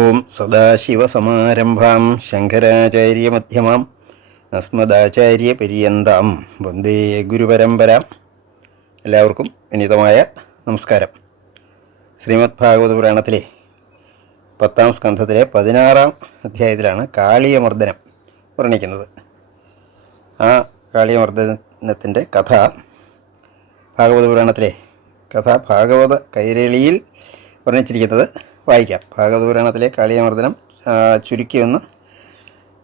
ഓം സദാശിവസമാരംഭാം ശങ്കരാചാര്യമധ്യമാം അസ്മദാചാര്യപര്യന്താം വന്ദേ ഗുരുപരമ്പരാം. എല്ലാവർക്കും വിനീതമായ നമസ്കാരം. ശ്രീമദ് ഭാഗവത പുരാണത്തിലെ പത്താം സ്കന്ധത്തിലെ പതിനാറാം അധ്യായത്തിലാണ് കാളിയമർദ്ദനം വർണിക്കുന്നത്. ആ കാളിയമർദ്ദനത്തിന്റെ കഥ ഭാഗവത പുരാണത്തിലെ കഥ ഭാഗവത കൈരളിയിൽ വർണിച്ചിരിക്കുന്നത് വായിക്കാം. ഭാഗവതപുരാണത്തിലെ കാളിയമർദ്ദനം ചുരുക്കി ഒന്ന്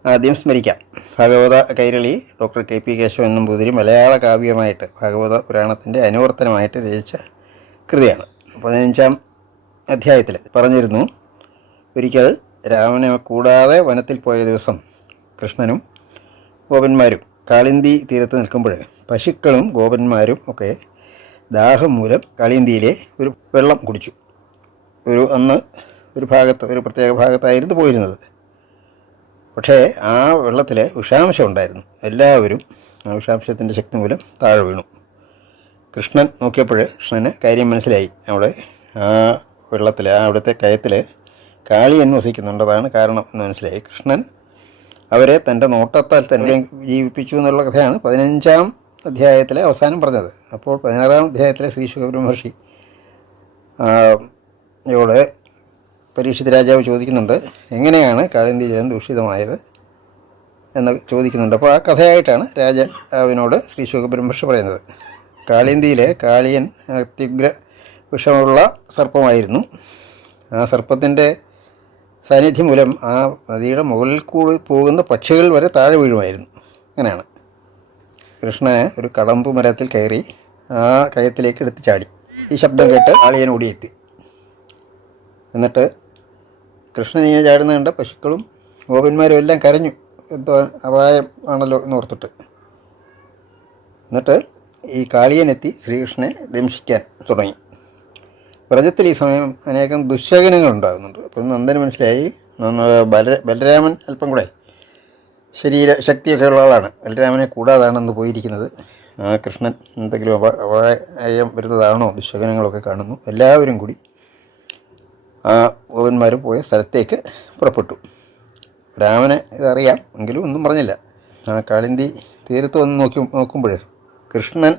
ആദ്യം സ്മരിക്കാം. Bhagavata Kairali doctor K P Keshavan Namboothiri മലയാള കാവ്യമായിട്ട് ഭാഗവത പുരാണത്തിന്റെ അനുവർത്തനമായിട്ട് രചിച്ച കൃതിയാണ്. പതിനഞ്ചാം അധ്യായത്തിൽ പറഞ്ഞിരുന്നു ഒരിക്കൽ രാമനെ കൂടാതെ വനത്തിൽ പോയ ദിവസം കൃഷ്ണനും ഗോപന്മാരും കാളിന്തി തീരത്ത് നിൽക്കുമ്പോൾ പശുക്കളും ഗോപന്മാരും ഒക്കെ ദാഹം മൂലം കാളിന്തിയിലെ ഒരു വെള്ളം കുടിച്ചു. ഒരു അന്ന് ഒരു ഭാഗത്ത് ഒരു പ്രത്യേക ഭാഗത്തായിരുന്നു പോയിരുന്നത്. പക്ഷേ ആ വെള്ളത്തിൽ വിഷാംശം ഉണ്ടായിരുന്നു. എല്ലാവരും ആ വിഷാംശത്തിന്റെ ശക്തി മൂലം താഴെ വീണു. കൃഷ്ണൻ നോക്കിയപ്പോൾ കൃഷ്ണന് കാര്യം മനസ്സിലായി. അവിടെ ആ വെള്ളത്തിൽ ആ അവിടുത്തെ കയത്തിൽ കാളി വസിക്കുന്നുണ്ടതാണ് കാരണം എന്ന് മനസ്സിലായി. കൃഷ്ണൻ അവരെ തന്റെ നോട്ടത്താൽ തന്നെ ജീവിപ്പിച്ചു എന്നുള്ള കഥയാണ് പതിനഞ്ചാം അധ്യായത്തിലെ അവസാനം പറഞ്ഞത്. അപ്പോൾ പതിനാറാം അധ്യായത്തിലെ ശ്രീ ശുഖബ്രഹ്മർഷി യോട് പരീക്ഷിത് രാജാവ് ചോദിക്കുന്നുണ്ട് എങ്ങനെയാണ് കാളിന്തി ജലം ദൂഷിതമായത്? എന്ന് ചോദിക്കുന്നുണ്ട്. അപ്പോൾ ആ കഥയായിട്ടാണ് രാജാവിനോട് ശ്രീ ശുഖബ്രഹ്മർഷി പറയുന്നത്. കാളിന്തിയിലെ കാളിയൻ അത്യുഗ്ര വിഷമുള്ള സർപ്പമായിരുന്നു. ആ സർപ്പത്തിന്റെ സാന്നിധ്യം മൂലം ആ നദിയുടെ മുകളിൽ കൂടി പോകുന്ന പക്ഷികൾ വരെ താഴെ വീഴുമായിരുന്നു. അങ്ങനെയാണ്. കൃഷ്ണന് ഒരു കടമ്പ് മരത്തിൽ കയറി ആ കയത്തിലേക്ക് എടുത്ത് ചാടി. ഈ ശബ്ദം കേട്ട് കാളിയൻ ഓടിയെത്തി. എന്നിട്ട് കൃഷ്ണൻ ഇങ്ങനെ ചാടുന്ന കണ്ട പശുക്കളും ഗോപന്മാരും എല്ലാം കരഞ്ഞു. എന്തോ അപായം ആണല്ലോ എന്ന് ഓർത്തിട്ട്. എന്നിട്ട് ഈ കാളിയനെത്തി ശ്രീകൃഷ്ണനെ ദംശിക്കാൻ തുടങ്ങി. വ്രജത്തിൽ ഈ സമയം അനേകം ദുശകനങ്ങൾ ഉണ്ടാകുന്നുണ്ട് അപ്പം നന്ദന് മനസ്സിലായി. ബല ബലരാമൻ അല്പം കൂടെ ശരീര ശക്തിയൊക്കെ ഉള്ള ആളാണ്. ബലരാമനെ കൂടാതാണ് അന്ന് പോയിരിക്കുന്നത് കൃഷ്ണൻ എന്തെങ്കിലും അപ അപായം വരുന്നതാണോ? ദുശകനങ്ങളൊക്കെ കാണുന്നു. എല്ലാവരും കൂടി ആ ഗോപന്മാർ പോയ സ്ഥലത്തേക്ക് പുറപ്പെട്ടു. രാമന് ഇതറിയാം എങ്കിലും ഒന്നും പറഞ്ഞില്ല. ആ കാളിന്തി തീരത്ത് വന്ന് നോക്കി നോക്കുമ്പോൾ കൃഷ്ണൻ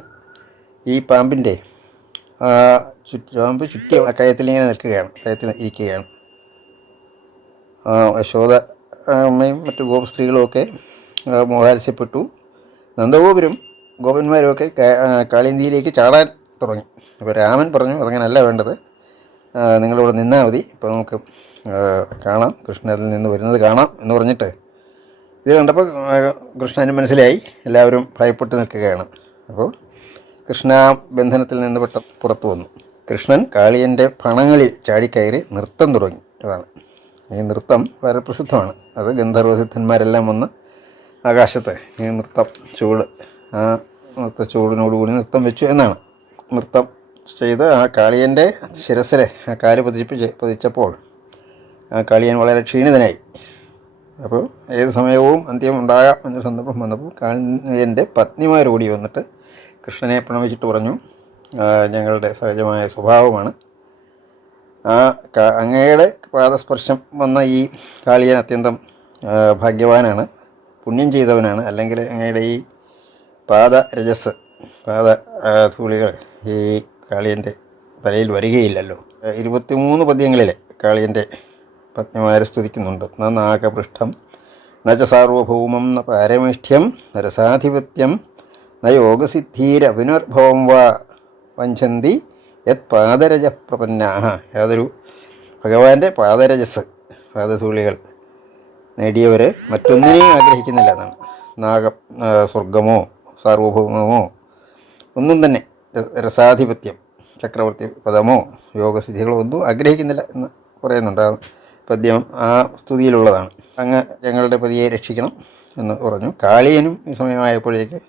ഈ പാമ്പിന്റെ ചുറ്റി പാമ്പ് ചുറ്റി കയത്തിൽ ഇങ്ങനെ നിൽക്കുകയാണ് കയത്തിൽ ഇരിക്കുകയാണ്. യശോദ അമ്മയും മറ്റു ഗോപസ്ത്രീകളുമൊക്കെ സ്ത്രീകളുമൊക്കെ മോഹാത്സ്യപ്പെട്ടു. നന്ദഗോപുരം ഗോപന്മാരുമൊക്കെ കാളിന്തിയിലേക്ക് ചാടാൻ തുടങ്ങി. അപ്പോൾ രാമൻ പറഞ്ഞു അതങ്ങനല്ല വേണ്ടത്. നിങ്ങളിവിടെ നിന്നാൽ മതി. ഇപ്പോൾ നമുക്ക് കാണാം. കൃഷ്ണനിൽ നിന്ന് വരുന്നത് കാണാം എന്ന് പറഞ്ഞിട്ട്. ഇത് കണ്ടപ്പോൾ കൃഷ്ണന് മനസ്സിലായി. എല്ലാവരും ഭയപ്പെട്ട് നിൽക്കുകയാണ്. അപ്പോൾ കൃഷ്ണ ബന്ധനത്തിൽ നിന്ന് പെട്ട പുറത്തു വന്നു. കൃഷ്ണൻ കാളിയന്റെ പണങ്ങളിൽ ചാടിക്കയറി നൃത്തം തുടങ്ങി. അതാണ്. ഈ നൃത്തം വളരെ പ്രസിദ്ധമാണ്. അത് ഗന്ധർവസിദ്ധന്മാരെല്ലാം വന്ന് ആകാശത്ത് ഈ നൃത്തം ചൂട് ആ നൃത്ത ചൂടിനോടുകൂടി നൃത്തം വെച്ചു എന്നാണ്. നൃത്തം ചെയ്ത് ആ കാളിയന്റെ ശിരസിൽ ആ കാൽ പതിപ്പിച്ച് പതിച്ചപ്പോൾ ആ കാളിയൻ വളരെ ക്ഷീണിതനായി. അപ്പോൾ ഏത് സമയവും അന്ത്യം ഉണ്ടാകാം എന്നൊരു സന്ദർഭം വന്നപ്പോൾ കാളിയന്റെ പത്നിമാരോടി വന്നിട്ട് കൃഷ്ണനെ പ്രണമിച്ചിട്ട് പറഞ്ഞു ഞങ്ങളുടെ സഹജമായ സ്വഭാവമാണ്. ആ അങ്ങയുടെ പാദസ്പർശം വന്ന ഈ കാളിയൻ അത്യന്തം ഭാഗ്യവാനാണ് പുണ്യം ചെയ്തവനാണ്. അല്ലെങ്കിൽ അങ്ങയുടെ ഈ പാദ പാദരജസ് പാദ ധൂളികൾ ഈ കാളിയന്റെ തലയിൽ വരികയില്ലല്ലോ. ഇരുപത്തിമൂന്ന് പദ്യങ്ങളിൽ കാളിയന്റെ പത്നിമാരെ സ്തുതിക്കുന്നുണ്ട്. ന നാഗപൃഷ്ഠം ന ച സാർവഭൗമം ന പാരമേഷ്ഠ്യം രസാധിപത്യം ന യോഗസിദ്ധീരഭിനുർഭവം വാ വഞ്ചന്തി യത് പാദരജ പ്രപന്നാഹ യാതൊരു ഭഗവാന്റെ പാദരജസ് പാദസൂളികൾ നേടിയവർ മറ്റൊന്നിനെയും ആഗ്രഹിക്കുന്നില്ല എന്നാണ്. നാഗ സ്വർഗമോ സാർവഭൗമമോ ഒന്നും തന്നെ രസാധിപത്യം ചക്രവർത്തി പദമോ യോഗസ്ഥിതികളോ ഒന്നും ആഗ്രഹിക്കുന്നില്ല എന്ന് പറയുന്നുണ്ട്. ആ പദ്യം ആ സ്തുതിയിലുള്ളതാണ്. അങ്ങ് ഞങ്ങളുടെ പതിയെ രക്ഷിക്കണം എന്ന് പറഞ്ഞു. കാളിയനും ഈ സമയമായപ്പോഴേക്ക്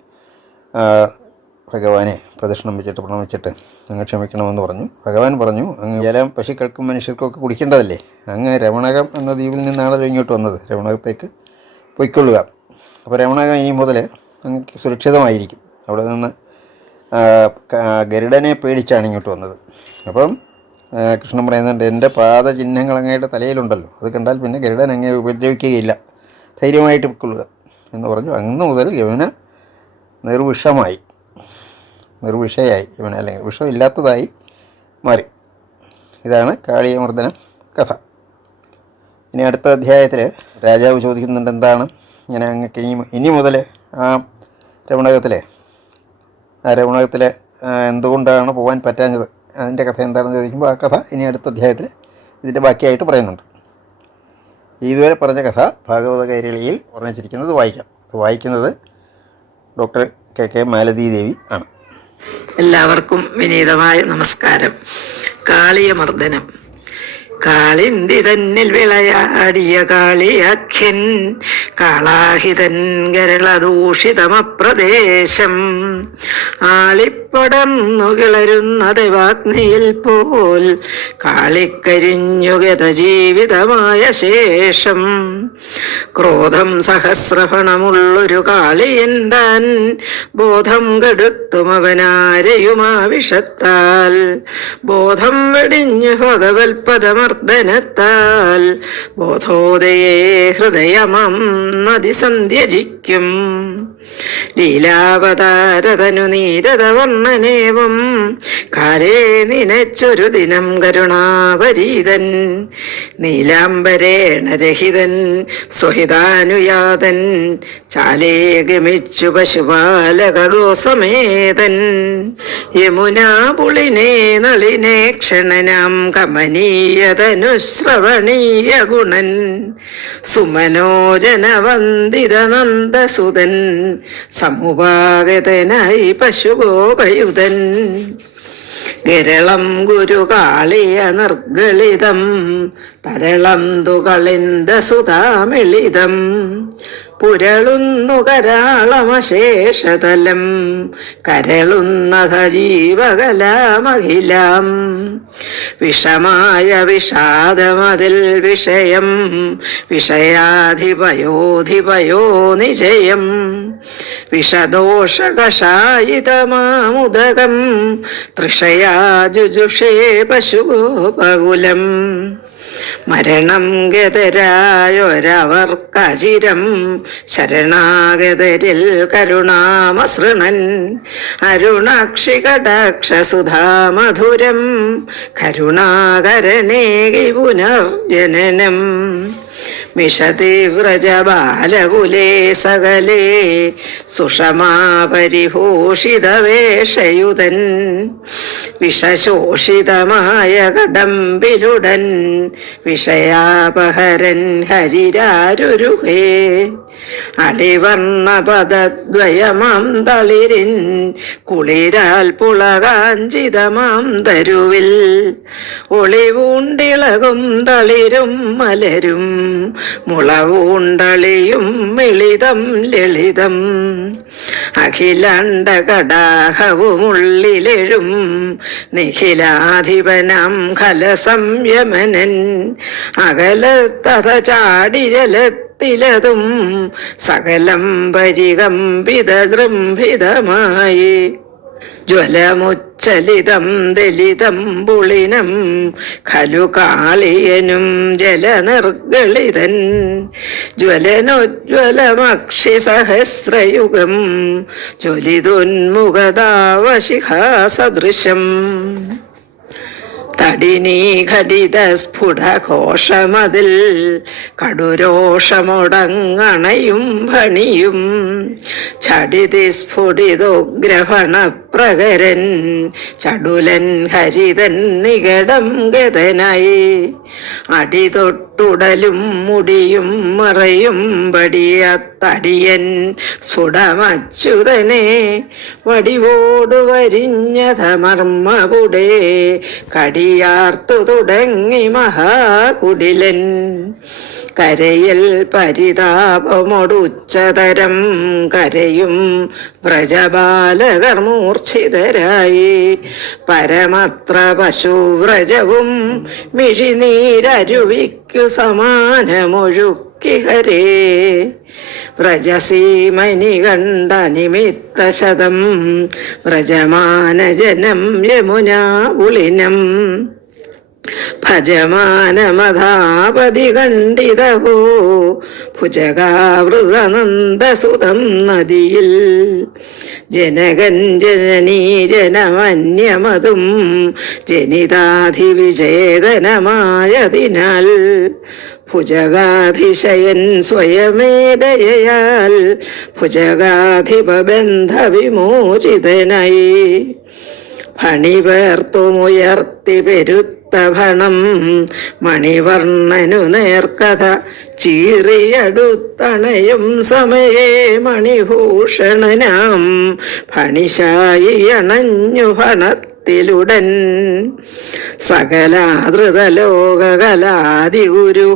ഭഗവാനെ പ്രദക്ഷിണം വെച്ചിട്ട് പ്രണമിച്ചിട്ട് അങ്ങ് ക്ഷമിക്കണമെന്ന് പറഞ്ഞു. ഭഗവാൻ പറഞ്ഞു അങ്ങ് ജലം പശുക്കൾക്കും മനുഷ്യർക്കും ഒക്കെ കുടിക്കേണ്ടതല്ലേ? അങ്ങ് രമണകം എന്ന ദ്വീപിൽ നിന്നാണല്ലോ ഇങ്ങോട്ട് വന്നത്. രമണകത്തേക്ക് പൊയ്ക്കൊള്ളുക. അപ്പോൾ രമണകം ഇനി മുതൽ അങ്ങ് സുരക്ഷിതമായിരിക്കും. അവിടെ നിന്ന് ഗരുഡനെ പേടിച്ചാണ് ഇങ്ങോട്ട് വന്നത്. അപ്പം കൃഷ്ണൻ പറയുന്നുണ്ട് എന്റെ പാദചിഹ്നങ്ങൾ അങ്ങയുടെ തലയിലുണ്ടല്ലോ. അത് കണ്ടാൽ പിന്നെ ഗരുഡൻ അങ്ങേ ഉപദ്രവിക്കുകയില്ല. ധൈര്യമായിട്ട് പൊക്കൊള്ളുക എന്ന് പറഞ്ഞു. അന്ന് മുതൽ യമുന നിർവിഷമായി. നിർവിഷയായി. യമുന അല്ലെങ്കിൽ വിഷമില്ലാത്തതായി മാറി. ഇതാണ് കാളിയമർദ്ദനം കഥ. ഇനി അടുത്ത അധ്യായത്തിൽ രാജാവ് ചോദിക്കുന്നുണ്ട് എന്താണ്? ഇങ്ങനെ അങ്ങക്ക് ഇനി ഇനി മുതൽ ആ രമണകത്തിലെ ആ രമണകത്തിലെ എന്തുകൊണ്ടാണ് പോകാൻ പറ്റാഞ്ഞത്? അതിന്റെ കഥ എന്താണെന്ന് ചോദിക്കുമ്പോൾ ആ കഥ ഇനി അടുത്ത അധ്യായത്തിൽ ഇതിന്റെ ബാക്കിയായിട്ട് പറയുന്നുണ്ട്. ഇതുവരെ പറഞ്ഞ കഥ ഭാഗവത കൈരളിയിൽ വർണിച്ചിരിക്കുന്നത് വായിക്കാം. വായിക്കുന്നത് doctor K K Malathi Devi ആണ്. എല്ലാവർക്കും വിനീതമായ നമസ്കാരം. കാളിയമർദ്ദനം. കാളിന്തി തന്നിൽ വിളയാടിയ കാളിയഖ്യൻ കാളാഹിതൻ ഗരളദൂഷിതമപ്രദേശം ആളിപ്പടർന്നു കിളരുന്ന ദൈവാഗ്നിയിൽ പോൽ കാളിക്കരിഞ്ഞുഗത ജീവിതമായ ശേഷം. ക്രോധം സഹസ്രഫണമുള്ളൊരു കാളിയൻ താൻ ബോധം കെടുത്തും അവനാരെയുമാവിഷത്താൽ ബോധം വെടിഞ്ഞു ഭഗവത്പദമർദ്ദനത്താൽ ബോധോദയേ ഹൃദയമം നദിസന്ധ്യരിക്കും. ലീലാവതാരതനു നീരതവർണനേവം കാലേ നിനച്ചൊരു ദിനം കരുണാപരീതൻ നീലാംബരേണരഹിതൻ സ്വഹിതാനുയാതൻ. ചാലേ ഗമിച്ചു പശുപാലകഗോസമേതൻ യമുനാ പുളിനെ നളിനെ ക്ഷണനാം കമനീയതനുശ്രവണീയ ഗുണൻ സുമനോജനവന്ദിത നന്ദസുതൻ സമുപാഗതനായി പശുഗോപയുതൻ ഗരളം ഗുരുകാളിയ നിർഗളിതം തരളം തുകളിന്ദ സുതാമിളിതം. പുരളുന്നു കരാളമശേഷതലം കരളുന്നത ജീവകലാമഖിലാം വിഷമായ വിഷാദമതിൽ വിഷയം വിഷയാധിപയോധിപയോ നിജയം. വിഷദോഷകഷായിതമാമുദകം തൃഷയാജുജുഷേ പശുഗോപകുലം. മരണം ഗതരായൊരവർക്കചിരം ശരണാഗതരിൽ കരുണാമസൃണൻ. അരുണാക്ഷികടാക്ഷസുധാമധുരം കരുണാകരനേകി പുനർജനനം. മിഷതീവ്രജ വ്രജബാലകുലേ സകലേ സുഷമാപരിഭൂഷിതവേഷയുതൻ വിഷശോഷിതമായ കടമ്പിലുടൻ വിഷയാപഹരൻ ഹരിരാരുരുഹേ അളിവർണ പദദ്വയമാം തളിരിൻ കുളിരാൽ പുളകാഞ്ചിതമാം തരുവിൽ. ഒളിവൂണ്ടിളകും തളിരും മലരും മുളവൂണ്ടളിയും മിളിതം ലളിതം. അഖിലാണ്ട കടാഹവുമുള്ളിലെഴും നിഖിലാധിപനം ഖലസംയമനൻ. അകലത്തത ചാടി ജലത്തിലതും സകലം പരികമ്പിതൃംഭിതമായി ജ്വലമുച്ചലിതം ദലിതം പുളിനം ഖലു കാളിയനും ജലനിർഗളിതൻ. ജ്വലനോജ്വലമക്ഷി സഹസ്രയുഗം ജ്വലിതുന്മുഖതാവശിഖാസദൃശം തടിനീ ഘടിത സ്ഫുടഘോഷമതിൽ കടുരോഷമൊടങ്ങണയും ഭണിയും. ചടിതി പ്രകരൻ ചടുലൻ ഹരിതൻ നികടം ഗതനായി. അടിതൊട്ടുടലും മുടിയും മറയും പടിയത്തടിയൻ സ്ഫുടമച്യുതനെ വടിവോടു വരിഞ്ഞതമർമ്മപുടേ കടിയാർത്തു തുടങ്ങി മഹാകുടിലൻ. കരയിൽ പരിതാപമൊടുച്ചതരം കരയും വ്രജബാലകർ മൂർച്ഛിതരായി പരമത്ര പശുവ്രജവും മിഴിനീരരുവിക്കു സമാനമൊഴുക്കി ഹരേ വ്രജസീമനി കണ്ട നിമിത്തശതം വ്രജമാനജനം യമുനാ ഉളിനം ഭജമാനമധാപതി കണ്ടിതഹോ. ഭുജകാവൃതനന്ദസുതം നദിയിൽ. ജനകൻ ജനനീ ജനമന്യമതും ജനിതാധിവിചേതനമായതിനാൽ. ഭുജഗാധിശയൻ സ്വയമേതയാൽ ഭുജഗാധിപബന്ധവിമോചിതനായി ഫണിവേർത്തുമുയർത്തി പെരുത്ത ഭണം മണിവർണനു നേർക്കഥ ചീറിയടുത്തണയും സമയേ മണിഭൂഷണനാം. ഫണിശായി അണഞ്ഞു ഫണത്തിലുടൻ സകലാതൃതലോകകലാദിഗുരു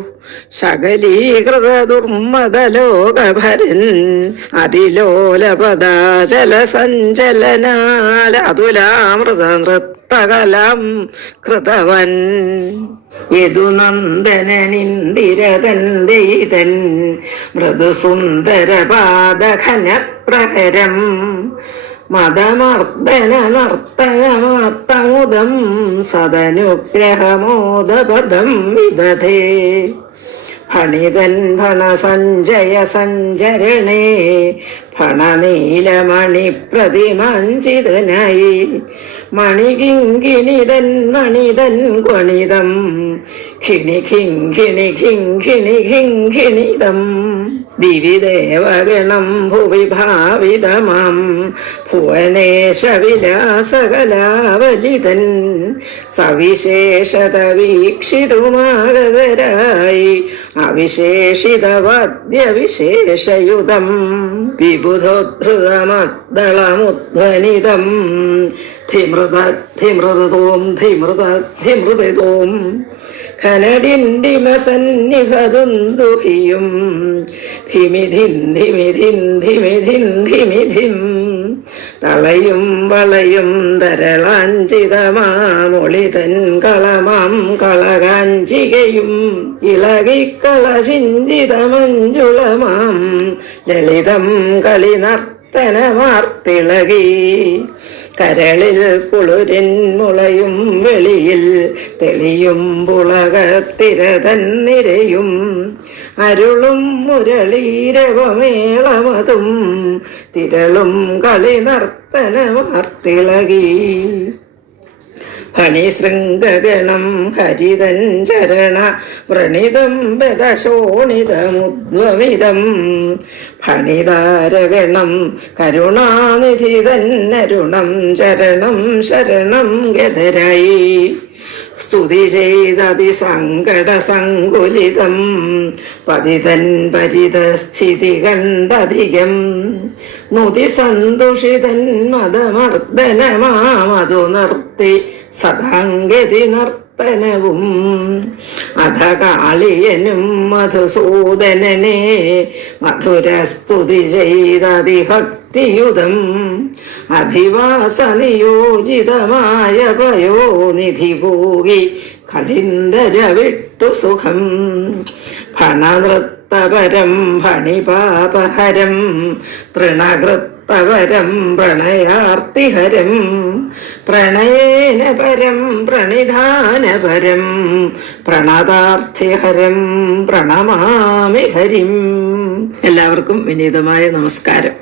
ശകലീകൃത ദുർമദലോകഭരൻ അതിലോലപദാചല സഞ്ചലനാൽ അതുലാമൃത നൃത്തകലം കൃതവൻ. യദുനന്ദനനിന്ദിരതൻ ദയിതൻ മൃദുസുന്ദരപാദഘന പ്രഹരം നർത്തനമാത്തമുദം സദനുഗ്രഹമോദപദം വിദധേ. ഫണിതൻ ഫണസഞ്ജയ സഞ്ചരണേ ഫണനീലമണി പ്രതിമഞ്ചിതനായി മണികിങ്കിണിതൻ മണിതൻ ഗണിതം ഖിണി ഖിങ്കിണി ഖിങ്കിണി ഖിങ്കിണിതം ദിവിദേവഗണം ഭാവിതമാം ഭുവനേശ വിലാസകലാവലിതൻ സവിശേഷത വീക്ഷിതുമാകതരായി അവിശേഷിതവാദ്യവിശേഷയുതം വിബുധോദ്ധൃതമദ്ദളമുധ്വനിതം. ധിമൃത ധിമൃതോം ധിമിധിൻ ധിമിധിൻ ധിമിധിൻ ധിമിധിം തളയും വളയും ധരളാഞ്ചിതമാമൊളിതൻ കളമാം കളകാഞ്ചികയും. ഇളകിക്കളശിഞ്ചിതമഞ്ജുളമാം ലളിതം കളി നർത്തനമാർത്തിളകി. കരളിൽ കുളിരിൻ മുളയും വെളിയിൽ തെളിയും പുളകത്തിരതൻ നിരയും. അരുളും മുരളീരവമേളമതും തിരളും കളി നർത്തനമാർത്തിളകി ഫണിശൃംഗഗണം ഹരിതൻ ചരണ വ്രണിതം ബദശോണിതമുദ്വമിതം ഫണിതാരഗണം കരുണാനിധി തന്നരുണം ചരണം ശരണം ഗതരായി. സ്തുതി ചെയ്തതി സങ്കട സങ്കുലിതം പതിതൻ പരിതസ്ഥിതി കണ്ടധികം. നുതി സന്തുഷിതൻ മതമർദ്ദനമാമതു നിർത്തി സദാംഗതി നർത്തനവും അധ കാളിയനും മധുസൂദനനെ മധുരസ്തുതി ചെയ്തതിഭക്തിയുതം അധിവാസനിയോജിതമായ പയോനിധി പോകി കളിന്ദജ വിട്ടു സുഖം ഫണനൃത്തപരം ഫണിപാപഹരം തൃണകൃത്തവരം പ്രണയാർത്തിഹരം പ്രണയേന പരം പ്രണിധാനപരം പ്രണതാർത്ഥിഹരം പ്രണമാമി ഹരിം. എല്ലാവർക്കും വിനീതമായ നമസ്കാരം.